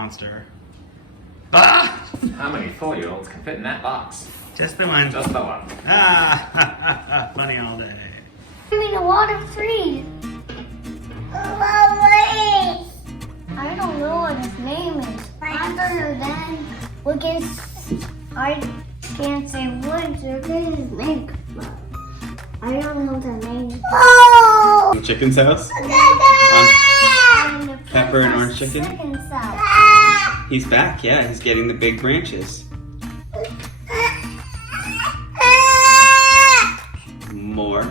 monster. Ah! How many 4-year-olds can fit in that box? Just the one. Just the one. Ah! Funny all day. I mean, the water freeze. I don't know what his name is. Other than I can't say words or his name. I don't know the name. Oh! Chicken's house? Pepper and orange chicken? He's back, yeah. He's getting the big branches. More.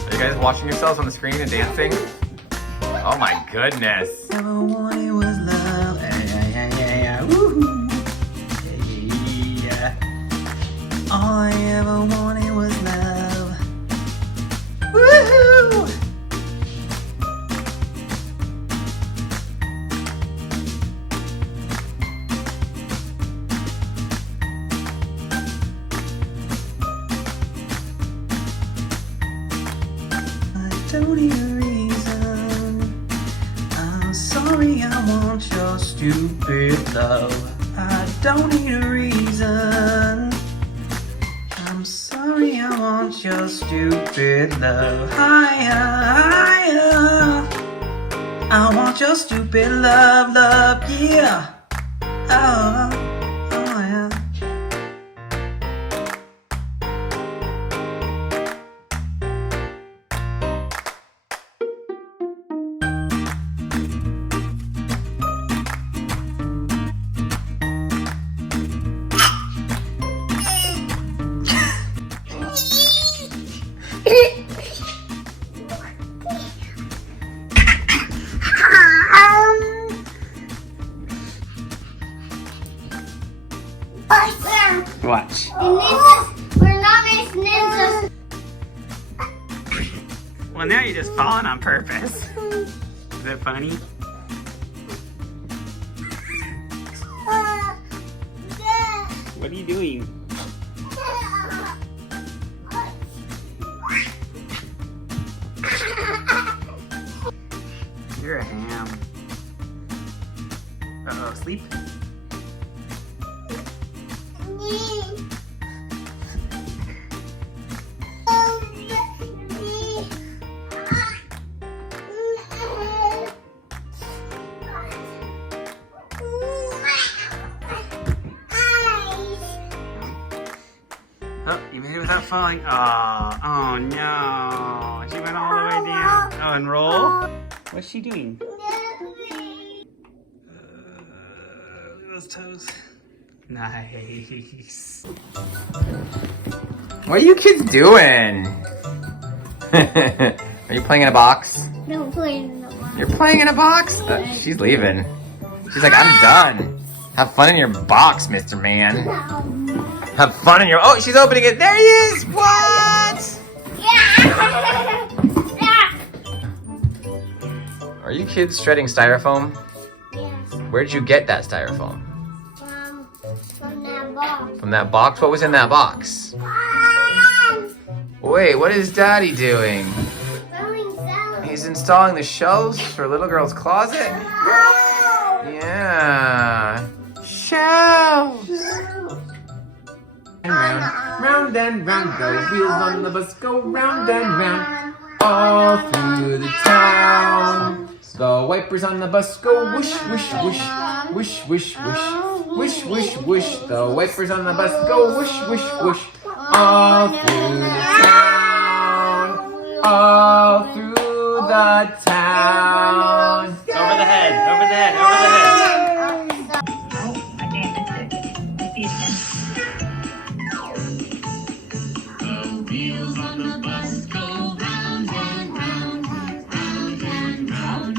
Are you guys watching yourselves on the screen and dancing? Oh my goodness. Never wanted was love. Yeah. Woo-hoo. Yeah. All I ever wanted was love. Woo-hoo. Don't need a reason. I'm sorry, I want your stupid love. I don't need a reason. I'm sorry, I want your stupid love. Higher. I want your stupid love, yeah. Oh, yeah. Watch. We're not nice ninjas. Well, now you're just falling on purpose. Is it funny? What are you doing? You're a ham. Uh-oh, sleep? Oh, you made it without falling. Oh no. She went all the way down. Oh, and roll? What's she doing? Look at those toes. Nice. What are you kids doing? Are you playing in a box? No, playing in the water. You're playing in a box? She's leaving. She's like, I'm done. Have fun in your box, Mr. Man. Have fun in your... Oh, she's opening it. There he is. What? Yeah. Are you kids shredding styrofoam? Yes. Where'd you get that styrofoam? From that box. From that box? What was in that box? Wait, what is Daddy doing? He's installing the shelves for little girl's closet? Yeah. Shelves. Round and round go, wheels on the bus go round and round, all through the town. The wipers on the bus go whoosh, whoosh, whoosh, whoosh, whoosh, whoosh, whoosh, whoosh, whoosh. The wipers on the bus go whoosh, whoosh, whoosh, all through the town, all through the town. Over the head, over the head, over the head. Wheels on the bus go round and round, round and round.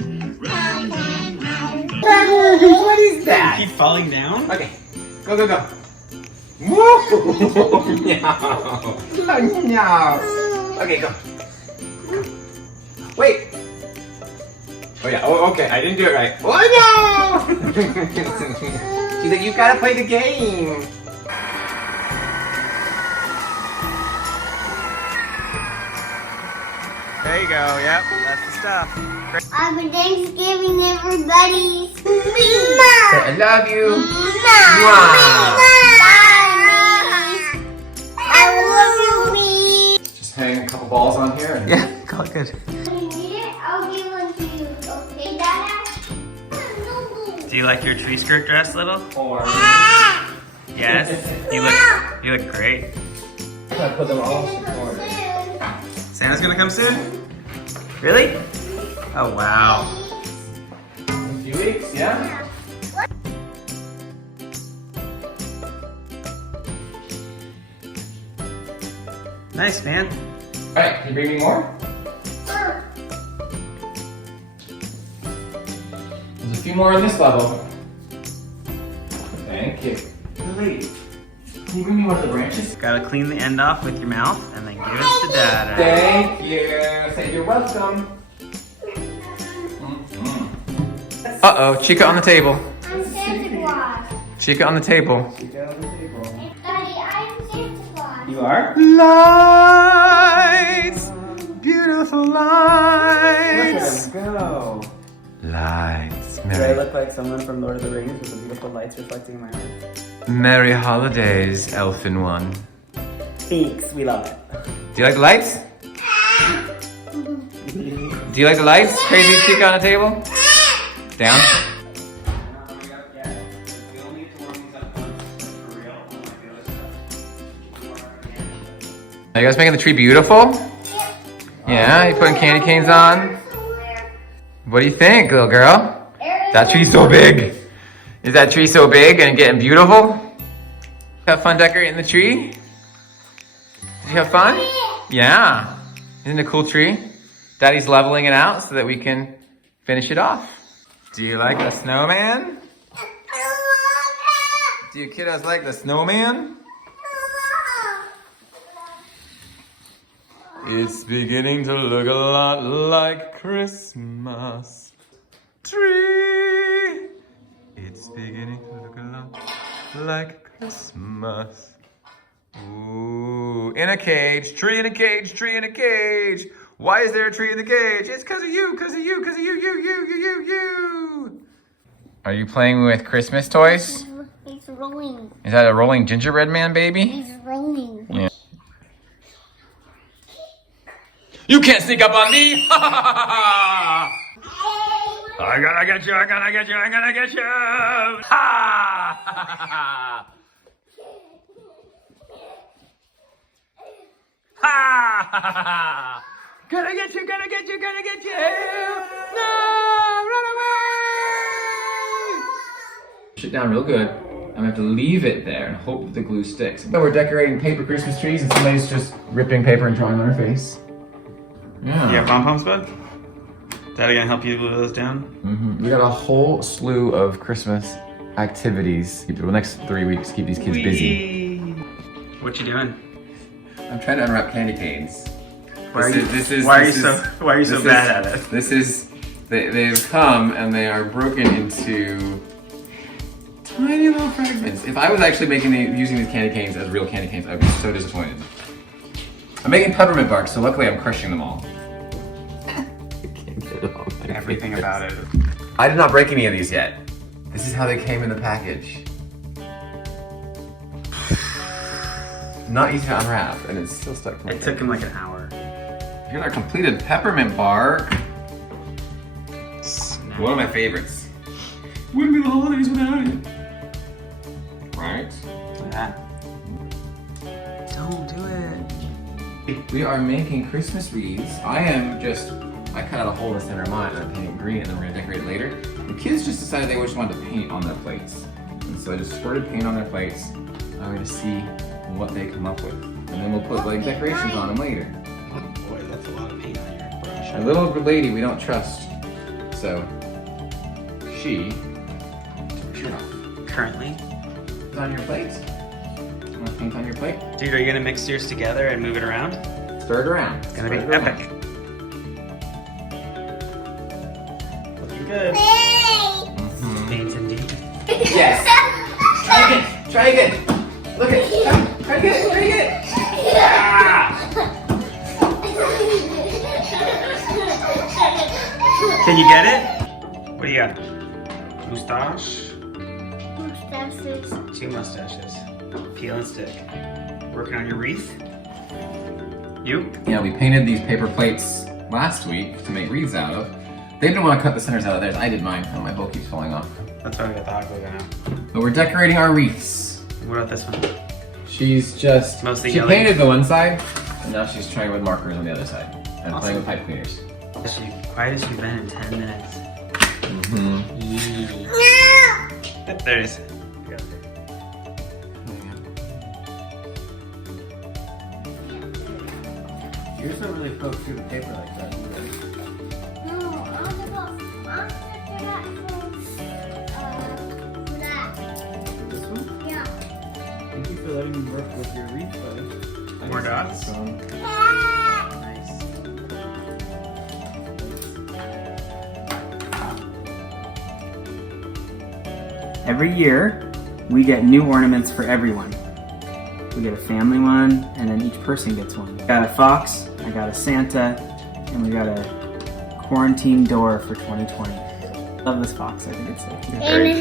is that? Keep falling down? Okay, go, go, go. Whoa! No! No! Okay, go. Wait! Oh yeah, oh okay, I didn't do it right. Oh no! She's like, you gotta play the game. There you go, yep, that's the stuff. Happy Thanksgiving, everybody. I love you. I love you, me. Just hang a couple balls on here. And Yeah, good. When you need it, I'll give one to you. Okay, Dada? Do you like your tree skirt dress, little? Or Yes. You look great. I put them all together. Santa's gonna come soon? Really? Oh wow. In a few weeks, yeah? Nice, man. Alright, can you bring me more? There's a few more on this level. Thank you. Wait, can you bring me one of the branches? Gotta clean the end off with your mouth and then give it to Dada. Thank you. Say you're welcome. Uh-oh, Chica on the table. I'm Santa Claus. Chica on the table. Daddy, I'm Santa Claus. You are? Lights! Beautiful lights! Go. Lights. Do I look like someone from Lord of the Rings with the beautiful lights reflecting in my eyes? Merry holidays, Elfin One. Thanks, we love it. Do you like the lights? Do you like the lights? Crazy Chica on the table? Down? Are you guys making the tree beautiful? Yeah, you putting candy canes on? What do you think, little girl? That tree's so big. Is that tree so big and getting beautiful? Have fun decorating the tree? Did you have fun? Yeah. Isn't it a cool tree? Daddy's leveling it out so that we can finish it off. Do you like the snowman? Do you kiddos like the snowman? It's beginning to look a lot like Christmas tree. It's beginning to look a lot like Christmas. Ooh, in a cage, tree in a cage, tree in a cage. Why is there a tree in the cage? It's because of you, because of you, because of you. Are you playing with Christmas toys? He's rolling. Is that a rolling gingerbread man, baby? He's rolling. Yeah. You can't sneak up on me! Ha ha ha ha! I'm gonna get you, I'm gonna get you, I'm gonna get you! Ha ha ha ha! Ha ha ha ha! Gonna get you, gonna get you, gonna get you! No! Run away! Push it down real good. I'm gonna have to leave it there and hope that the glue sticks. So we're decorating paper Christmas trees and somebody's just ripping paper and drawing on her face. Yeah. You have pom-poms, bud? Daddy gonna help you glue those down? Mm-hmm. We got a whole slew of Christmas activities. The next 3 weeks, keep these kids busy. What you doing? I'm trying to unwrap candy canes. Why are you so bad at it? This is, they've come and they are broken into tiny little fragments. If I was actually using these candy canes as real candy canes, I'd be so disappointed. I'm making peppermint bark, so luckily I'm crushing them all. Everything about it. I did not break any of these yet. This is how they came in the package. Not easy to unwrap, and it's still stuck. It took him like an hour. Here's our completed peppermint bark. Snap. One of my favorites. Wouldn't be the holidays without it. Right? Don't do it. We are making Christmas wreaths. I cut out a hole in the center of mine and I'm painting green and then we're gonna decorate it later. The kids just decided they just wanted to paint on their plates. And so I just squirted paint on their plates. I'm gonna see what they come up with. And then we'll put like decorations on them later. Boy, that's a lot of paint on your brush. A little lady we don't trust. So she took her currently. Is it on your plate? You want paint on your plate? Dude, are you gonna mix yours together and move it around? Stir it around. It's gonna be Stir it around. epic. Looking good. Paint indeed. Yes. Try again. Try again. Look at. Try again. Try again. Ah! Can you get it? What do you got? Mustache? Mustaches. 2 mustaches. Peel and stick. Working on your wreath? You? Yeah, we painted these paper plates last week to make wreaths out of. They didn't want to cut the centers out of theirs. I did mine, and my bow keeps falling off. That's why we got the hot glue gun out. But we're decorating our wreaths. What about this one? She's just Mostly she yellow. painted the one side, and now she's trying with markers on the other side and Awesome. playing with pipe cleaners. Quiet as you've been in 10 minutes. Mm-hmm. There it is. Yours don't really poke through the paper like that. No, I'm This one? yeah. Thank you for letting me work with your wreath, buddy. More dots? Nice. Every year, we get new ornaments for everyone. We get a family one, and then each person gets one. I got a fox, I got a Santa, and we got a quarantine door for 2020. Love this fox, I think it's so cute. Very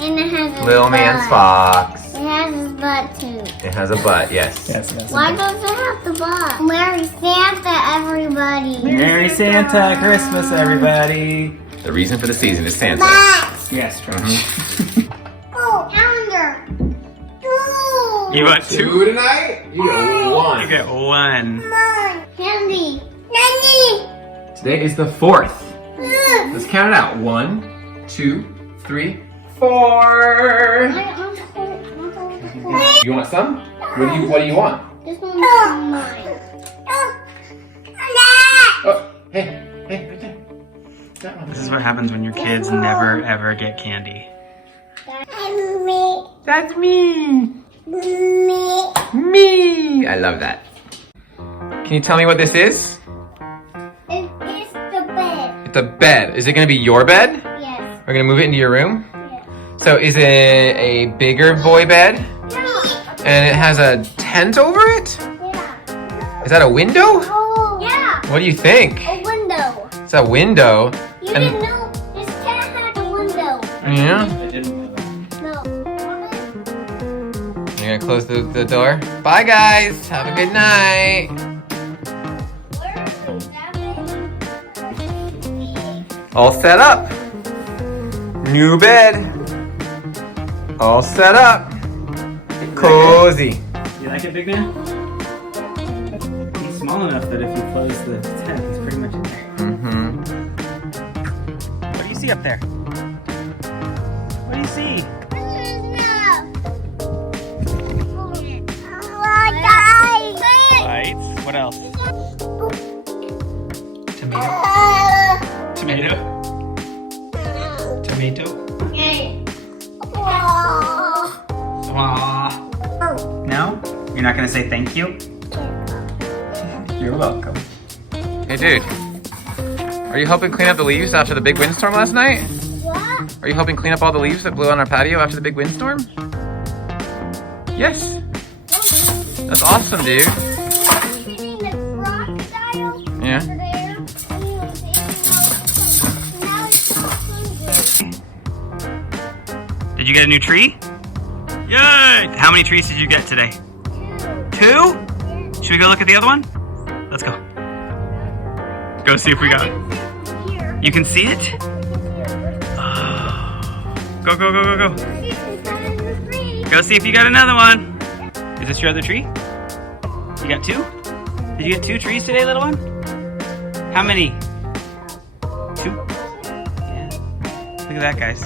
and it has a Little butt. man's fox. It has his butt too. It has a butt, yes. Yes, yes. Why does it have the butt? Merry Santa, everybody. Merry Santa Christmas, everybody! The reason for the season is Santa. Butt. Yes, Trash. Oh, calendar. Two. You want 2? 2 tonight? You get 1. You get 1. Candy. Nanny. Today is the 4th. Let's count it out. 1, 2, 3, 4. You want some? What do you want? This one's mine. Oh, hey, right there. That one. This is what happens when your kids never ever get candy. Me. That's me. Me. Me. I love that. Can you tell me what this is? It's the bed. It's a bed. Is it going to be your bed? Yes. We're going to move it into your room? Yes. So is it a bigger boy bed? Yeah. And it has a tent over it? Yeah. Is that a window? Oh. Yeah. What do you think? A window. It's a window. You didn't know this tent had a window. Yeah? I didn't know that. No. You're gonna close the door? Bye guys! Have a good night! Where is that? All set up! New bed! All set up! Cozy! You like it, big man? He's small enough that if you close the tent, he's pretty much in there. Mm-hmm. What do you see up there? What do you see? Lights. What else? Tomato. Tomato. Tomato. Aww. No? You're not gonna say thank you? You're welcome. Hey dude, are you helping clean up the leaves after the big windstorm last night? What? Are you helping clean up all the leaves that blew on our patio after the big windstorm? Yes. That's awesome, dude. Feeding the crocodile Yeah. over there. And he was eating all the food. Now he's hungry. Did you get a new tree? Yay! How many trees did you get today? 2? Should we go look at the other one? Let's go. Go see if we got it. Here. You can see it? Go, go, go, go, go. Go see if you got another one. Is this your other tree? You got 2? Did you get 2 trees today, little one? How many? 2? Yeah. Look at that, guys.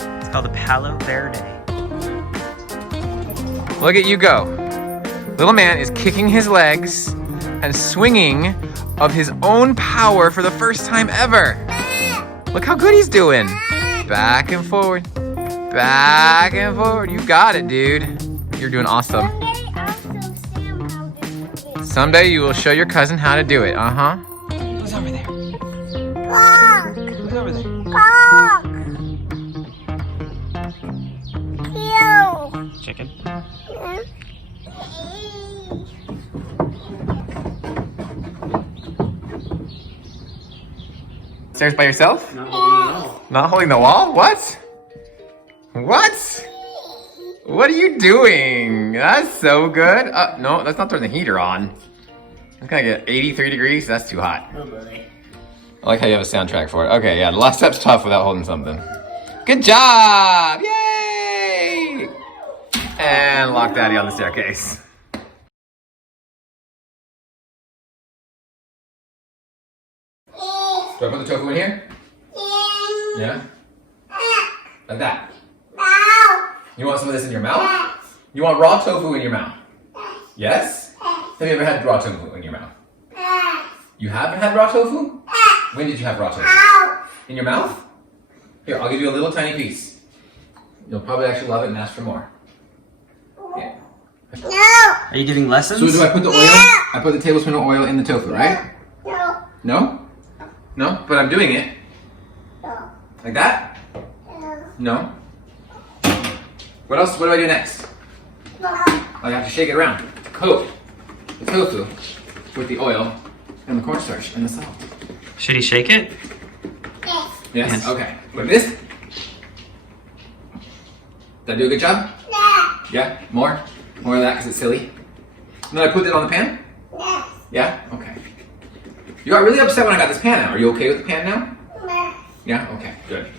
It's called a Palo Verde. Look at you go. Little man is kicking his legs and swinging of his own power for the first time ever. Look how good he's doing. Back and forward. Back and forward. You got it, dude. You're doing awesome. Someday I'll show Sam how to do it. Someday you will show your cousin how to do it. Uh-huh. Who's over there? Cock! Who's over there? Cock! Ew! Chicken. Stairs by yourself? Not holding it all. Not holding the wall? What? What? What are you doing? That's so good. No, that's not turning the heater on. It's gonna get 83 degrees. That's too hot. Oh, buddy. I like how you have a soundtrack for it. Okay, yeah, the last step's tough without holding something. Good job! Yay! And lock Daddy on the staircase. Do I put the tofu in here? Yeah? Like that. You want some of this in your mouth? You want raw tofu in your mouth? Yes? Have you ever had raw tofu in your mouth? You haven't had raw tofu? When did you have raw tofu? In your mouth? Here, I'll give you a little tiny piece. You'll probably actually love it and ask for more. Yeah. Are you giving lessons? So do I put the oil? I put the tablespoon of oil in the tofu, right? No? No? But I'm doing it. Like that? No? What else? What do I do next? I have to shake it around to coat the tofu with the oil and the cornstarch and the salt. Should he shake it? Yes? Yes. Okay. Like this? Did I do a good job? Yeah? More? More of that because it's silly? And then I put it on the pan? Yeah? Okay. You got really upset when I got this pan out. Are you okay with the pan now? Yeah? Okay, good.